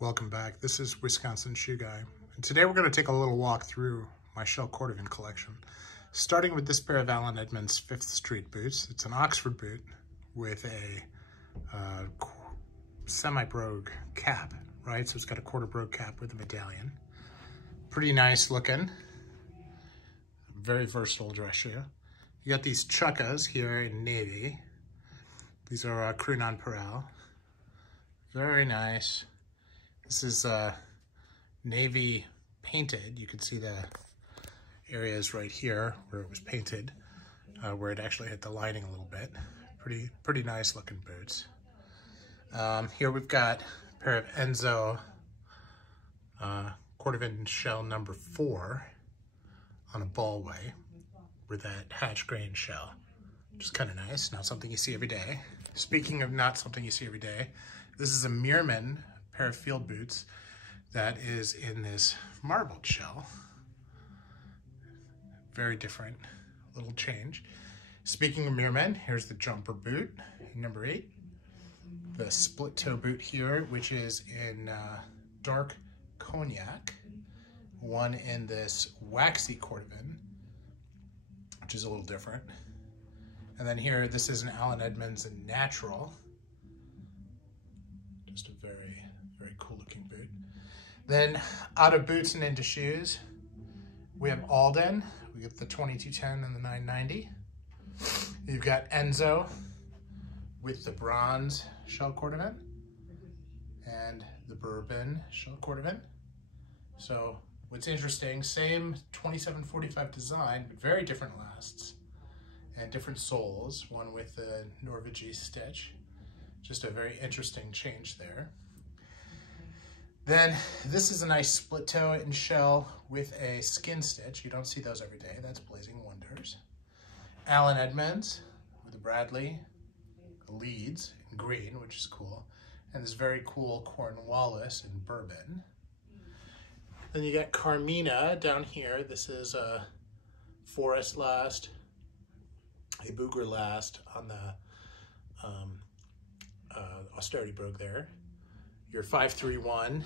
Welcome back. This is Wisconsin Shoe Guy. And today we're going to take a little walk through my Shell Cordovan collection. Starting with this pair of Allen Edmonds 5th Street boots. It's an Oxford boot with a semi-brogue cap, right? So it's got a quarter brogue cap with a medallion. Pretty nice looking. Very versatile dress shoe. You got these chukkas here in navy. These are Crew Nonpareil. Very nice. This is navy painted. You can see the areas right here where it was painted, where it actually hit the lining a little bit. Pretty nice looking boots. Here we've got a pair of Enzo Cordovan shell number 4 on a ballway with that hatch grain shell, which is kind of nice. Not something you see every day. Speaking of not something you see every day, this is a Meerman pair of field boots that is in this marbled shell. Very different, little change. Speaking of Meerman, here's the jumper boot, number 8. The split toe boot here, which is in dark cognac. One in this waxy Cordovan, which is a little different. And then here, this is an Allen Edmonds in natural. Just a very cool looking boot. Then out of boots and into shoes, we have Alden. We get the 2210 and the 990. You've got Enzo with the bronze Shell Cordovan and the bourbon Shell Cordovan. So what's interesting, same 2745 design, but very different lasts and different soles, one with the Norvegese stitch. Just a very interesting change there. Then this is a nice split toe in shell with a skin stitch. You don't see those every day. That's blazing wonders. Allen Edmonds with a Bradley Leeds in green, which is cool. And this very cool Cornwallis in bourbon. Then you got Carmina down here. This is a forest last, a booger last on the austerity brogue there. Your 531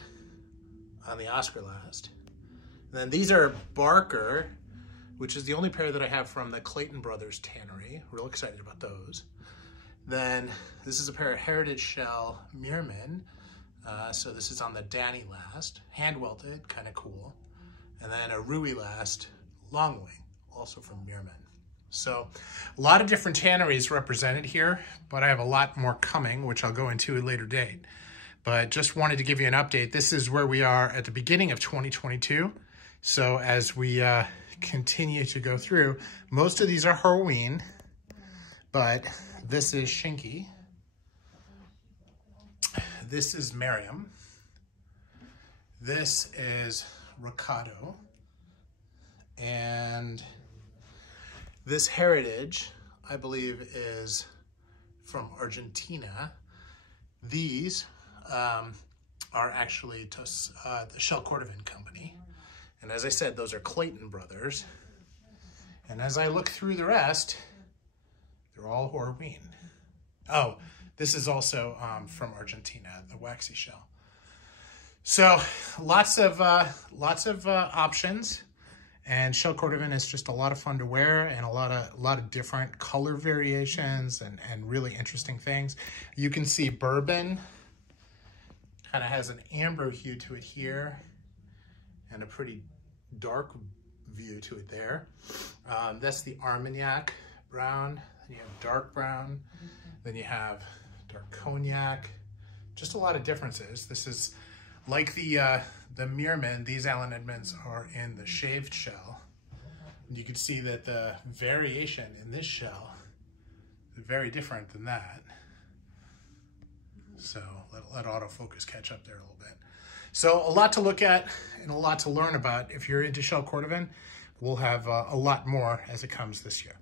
on the Oscar last. And then these are Barker, which is the only pair that I have from the Clayton Brothers tannery. Real excited about those. Then this is a pair of Heritage Shell Meerman. So this is on the Danny last, hand welted, kind of cool. And then a Rui last, long wing, also from Meerman. So a lot of different tanneries represented here, but I have a lot more coming, which I'll go into at a later date. But just wanted to give you an update. This is where we are at the beginning of 2022. So as we continue to go through, most of these are Halloween, but this is Shinky. This is Merriam. This is Ricardo. And this Heritage, I believe, is from Argentina. These are actually the Shell Cordovan company. And as I said, those are Clayton Brothers. And as I look through the rest, they're all Halloween. Oh, this is also from Argentina, the waxy shell. So lots of options. And Shell Cordovan is just a lot of fun to wear, and a lot of different color variations and really interesting things. You can see bourbon kind of has an amber hue to it here and a pretty dark view to it there. That's the Armagnac brown. Then you have dark brown. Then you have dark cognac. Just a lot of differences. This is like the Meerman. These Allen Edmonds are in the shaved shell. And you can see that the variation in this shell is very different than that. So let autofocus catch up there a little bit. So a lot to look at and a lot to learn about. If you're into Shell Cordovan, we'll have a lot more as it comes this year.